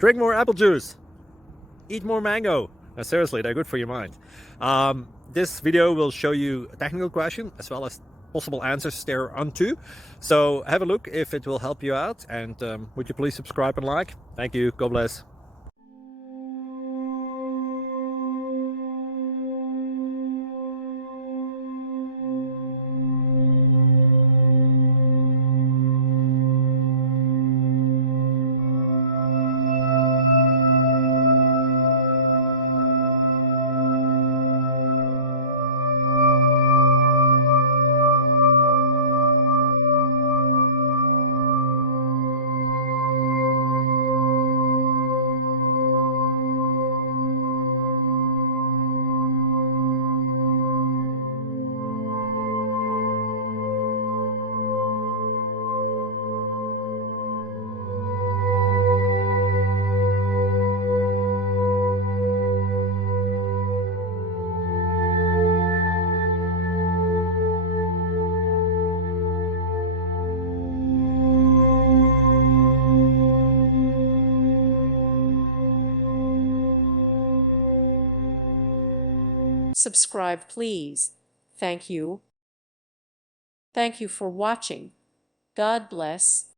Drink more apple juice. Eat more mango. No, seriously, they're good for your mind. This video will show you a technical question as well as possible answers thereunto. So have a look if it will help you out, and would you please subscribe and like? Thank you. God bless. Subscribe, please. Thank you. Thank you for watching. God bless.